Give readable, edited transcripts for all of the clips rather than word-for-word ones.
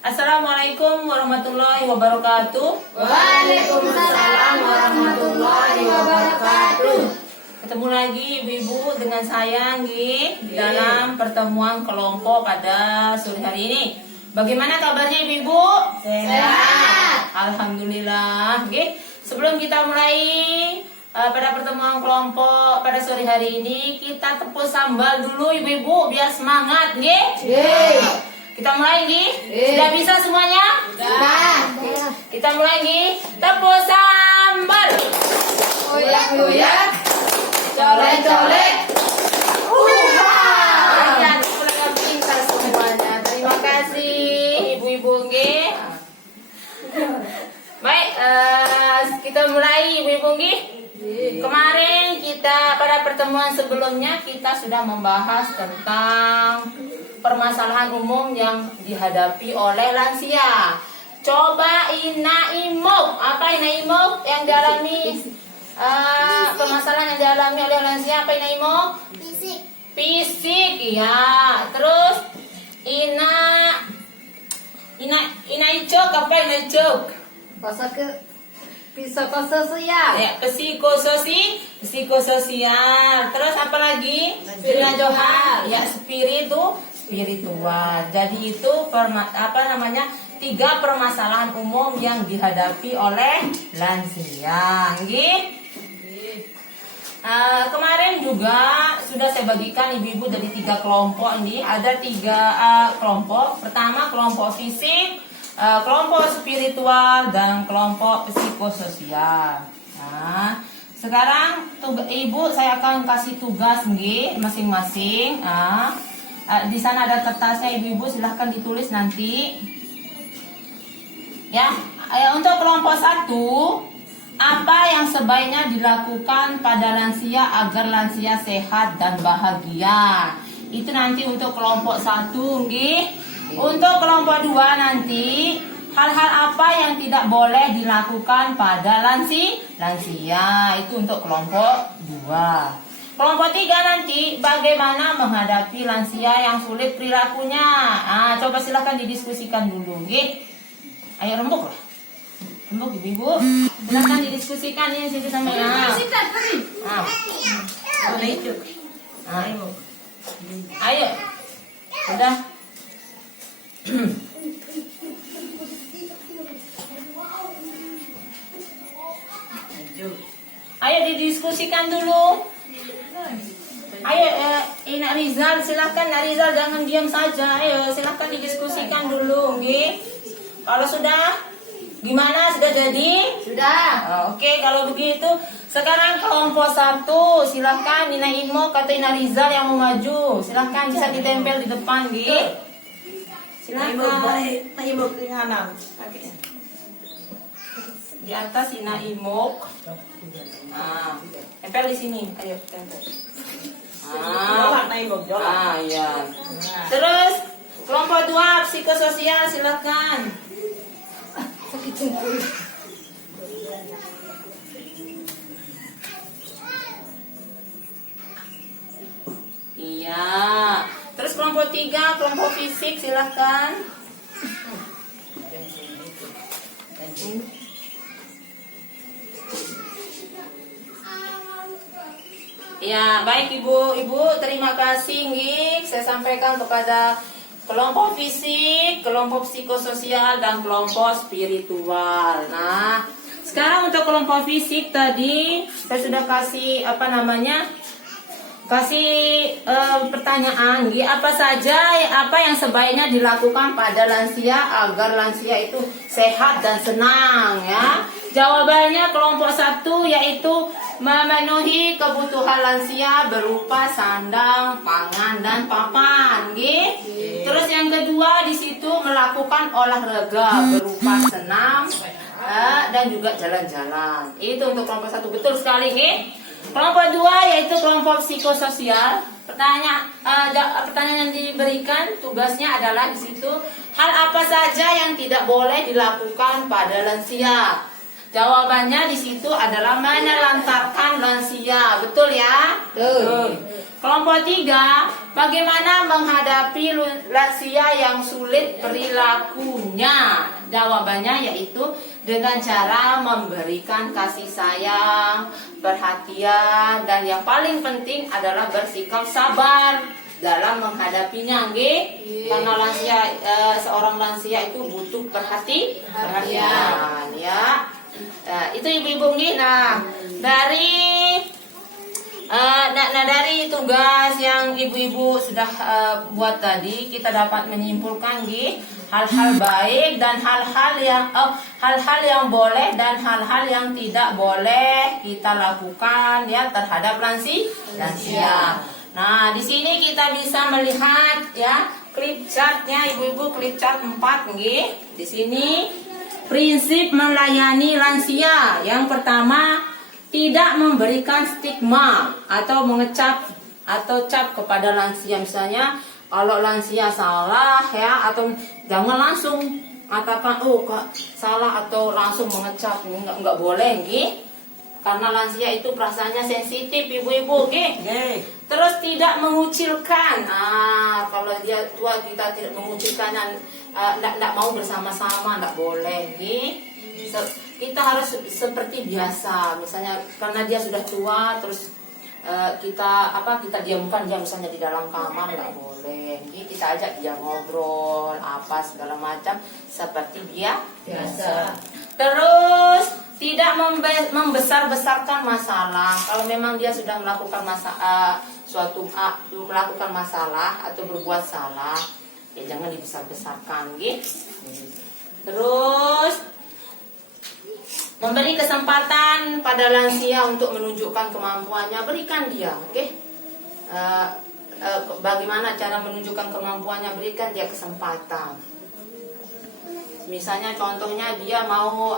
Assalamualaikum warahmatullahi wabarakatuh. Waalaikumsalam warahmatullahi wabarakatuh. Ketemu lagi ibu-ibu dengan saya Nggih di dalam pertemuan kelompok pada sore hari ini. Bagaimana kabarnya ibu-ibu? Sehat. Alhamdulillah. Nggih. Sebelum kita mulai pada pertemuan kelompok pada sore hari ini, kita tepuk sambal dulu ibu-ibu biar semangat, nggih. Kita mulai nggih. Sudah bisa semuanya? Sudah. Kita mulai nggih. Tepuk sambal. Goyak-goyak. Colek-colek. Ya, sudah pintar semuanya. Terima kasih ibu-ibu nggih. Baik, kita mulai ibu-ibu nggih. Kemarin kita pada pertemuan sebelumnya kita sudah membahas tentang permasalahan umum yang dihadapi oleh lansia. Coba Ina Imuk, apa Ina Imuk yang dialami permasalahan yang dialami oleh lansia, apa Ina Imuk? Fisik, ya. Terus Ina Icok, apa Ina Icok? Psikososial. Ya, psikososial. Terus apa lagi? Spiritual. Ya, spiritual. Jadi itu tiga permasalahan umum yang dihadapi oleh lansia. Nggih? Kemarin juga sudah saya bagikan ibu-ibu dari 3 kelompok ini. Ada 3 kelompok. Pertama kelompok fisik, kelompok spiritual, dan kelompok psikososial. Nah, sekarang ibu saya akan kasih tugas nggih masing-masing. Di sana ada kertasnya ibu-ibu, silahkan ditulis nanti. Ya, untuk kelompok 1, apa yang sebaiknya dilakukan pada lansia agar lansia sehat dan bahagia? Itu nanti untuk kelompok 1 nggih. Untuk kelompok 2 nanti, hal-hal apa yang tidak boleh dilakukan pada lansia. Itu untuk kelompok 2. Kelompok 3 nanti, bagaimana menghadapi lansia yang sulit perilakunya. Coba silahkan didiskusikan dulu, nggih. Ayo rembuk lah. Rembuk ibu-ibu. Silahkan didiskusikan ini sini sama ya. Ayo. Sudah. Ayo didiskusikan dulu. Ayo Ina Rizal, silahkan Rizal, jangan diam saja. Ayo silahkan didiskusikan dulu, nggih. Kalau sudah, gimana? Sudah jadi? Sudah. Oke, kalau begitu sekarang kelompok 1, silahkan Ina Imo atau Ina Rizal yang mau maju. Silahkan bisa ditempel di depan, nggih. Silahkan. Di atas Ina Imok. Tempel di sini. Ayo tempel. Ya. Terus kelompok 2 psikososial, silakan. Iya. Terus kelompok 3 kelompok fisik, silakan. Ya, baik ibu-ibu, terima kasih nggih. Saya sampaikan kepada kelompok fisik, kelompok psikososial, dan kelompok spiritual. Nah, sekarang untuk kelompok fisik tadi saya sudah kasih pertanyaan nggih, apa yang sebaiknya dilakukan pada lansia agar lansia itu sehat dan senang, ya. Jawabannya kelompok 1 yaitu memenuhi kebutuhan lansia berupa sandang, pangan, dan papan, nggih. Terus yang kedua di situ melakukan olahraga berupa senam dan juga jalan-jalan. Itu untuk kelompok 1, betul sekali, nggih. Kelompok 2 yaitu kelompok psikososial. Pertanyaan yang diberikan tugasnya adalah di situ hal apa saja yang tidak boleh dilakukan pada lansia. Jawabannya di situ adalah menelantarkan lansia, betul ya? Betul. Kelompok 3, bagaimana menghadapi lansia yang sulit perilakunya? Jawabannya yaitu dengan cara memberikan kasih sayang, perhatian, dan yang paling penting adalah bersikap sabar dalam menghadapinya, nggih. Karena lansia, seorang lansia itu butuh perhatian, ya. Itu ibu-ibu nggih. Nah, dari tugas yang ibu-ibu sudah buat tadi, kita dapat menyimpulkan nggih hal-hal baik dan hal-hal yang boleh dan hal-hal yang tidak boleh kita lakukan ya terhadap lansia. Nah, di sini kita bisa melihat ya klip chartnya ibu-ibu, klip chart 4 nggih. Di sini prinsip melayani lansia. Yang pertama, tidak memberikan stigma atau mengecap atau cap kepada lansia. Misalnya kalau lansia salah ya, atau jangan langsung katakan oh kak salah atau langsung mengecap, nggak boleh nggih. Karena lansia itu perasaannya sensitif ibu-ibu nggih. Terus tidak mengucilkan. Kalau dia tua kita tidak mengucilkan, enggak mau bersama-sama, enggak boleh nggih. Kita harus seperti biasa, misalnya karena dia sudah tua, terus kita diamkan dia misalnya di dalam kamar, nggak boleh. Jadi kita ajak dia ngobrol apa segala macam seperti dia biasa. Terus tidak membesar-besarkan masalah. Kalau memang dia sudah melakukan melakukan masalah atau berbuat salah, ya jangan dibesar-besarkan, gitu. Terus memberi kesempatan pada lansia untuk menunjukkan kemampuannya, berikan dia, oke? Bagaimana cara menunjukkan kemampuannya? Berikan dia kesempatan. Misalnya contohnya dia mau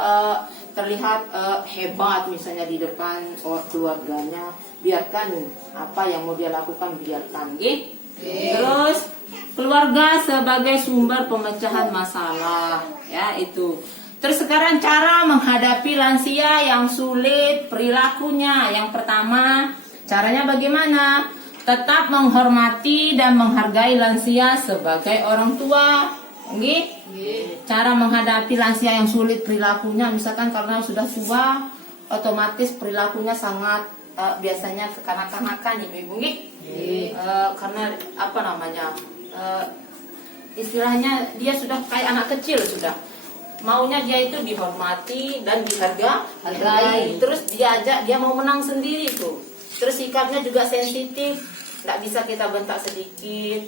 terlihat hebat misalnya di depan keluarganya, biarkan apa yang mau dia lakukan, biarkan, gitu. Terus keluarga sebagai sumber pemecahan masalah, ya itu. Terus sekarang cara menghadapi lansia yang sulit perilakunya. Yang pertama, caranya bagaimana? Tetap menghormati dan menghargai lansia sebagai orang tua. Nggih? Cara menghadapi lansia yang sulit perilakunya, misalkan karena sudah tua, otomatis perilakunya sangat biasanya kekanak-kanakan ibu-ibu nggih. Karena apa namanya? Istilahnya dia sudah kayak anak kecil sudah. Maunya dia itu dihormati dan dihargai. Terus dia mau menang sendiri tuh. Terus sikapnya juga sensitif, nggak bisa kita bentak sedikit,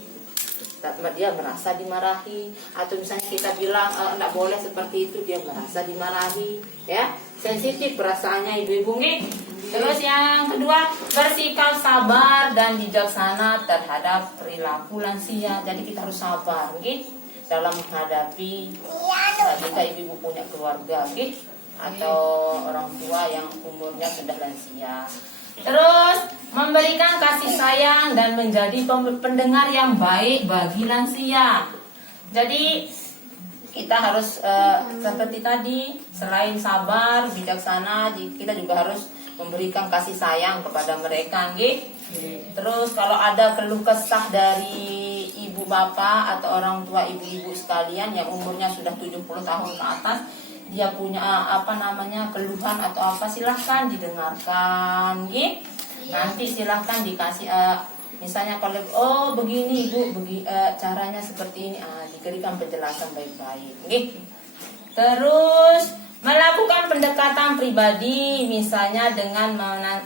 dia merasa dimarahi. Atau misalnya kita bilang nggak boleh seperti itu, dia merasa dimarahi, ya. Sensitif perasaannya ibu-ibu nih. Terus yang kedua, bersikap sabar dan bijaksana terhadap perilaku lansia. Jadi kita harus sabar, gitu, dalam menghadapi jika ibu punya keluarga, atau orang tua yang umurnya sudah lansia. Terus memberikan kasih sayang dan menjadi pendengar yang baik bagi lansia. Jadi kita harus seperti tadi, selain sabar, bijaksana, kita juga harus memberikan kasih sayang kepada mereka, Terus kalau ada keluh kesah dari ibu bapak atau orang tua ibu-ibu sekalian yang umurnya sudah 70 tahun ke atas, dia punya keluhan atau apa, silahkan didengarkan, Nanti silahkan dikasih misalnya kalau begini ibu, caranya seperti ini, diberikan penjelasan baik-baik, Terus melakukan pendekatan pribadi, misalnya dengan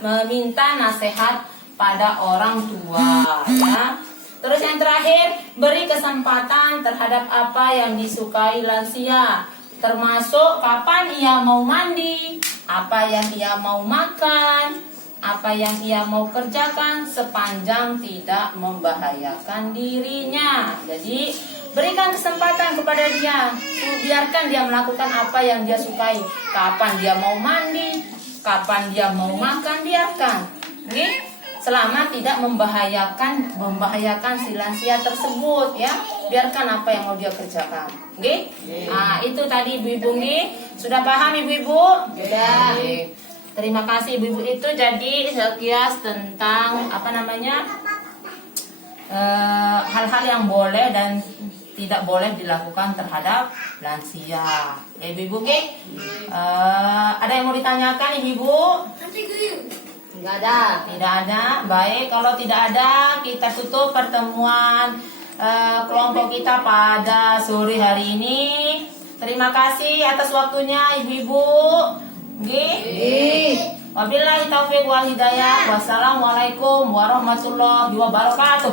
meminta nasihat pada orang tua, ya. Terus yang terakhir, beri kesempatan terhadap apa yang disukai lansia, termasuk kapan ia mau mandi, apa yang ia mau makan, apa yang ia mau kerjakan, sepanjang tidak membahayakan dirinya. Jadi berikan kesempatan kepada dia, biarkan dia melakukan apa yang dia sukai. Kapan dia mau mandi, kapan dia mau makan, biarkan, selama tidak membahayakan si lansia tersebut, ya. Biarkan apa yang mau dia kerjakan, itu tadi ibu-ibu, sudah paham ibu-ibu? Sudah. Terima kasih ibu-ibu. Itu jadi sekilas tentang hal-hal yang boleh dan tidak boleh dilakukan terhadap lansia. Oke, Ibu-ibu, oke? Ada yang mau ditanyakan, Ibu-ibu? Enggak ada. Tidak ada. Baik, kalau tidak ada, kita tutup pertemuan kelompok kita pada sore hari ini. Terima kasih atas waktunya, Ibu-ibu. Oke. Wabillahi taufiq wal hidayah. Wassalamualaikum warahmatullahi wabarakatuh.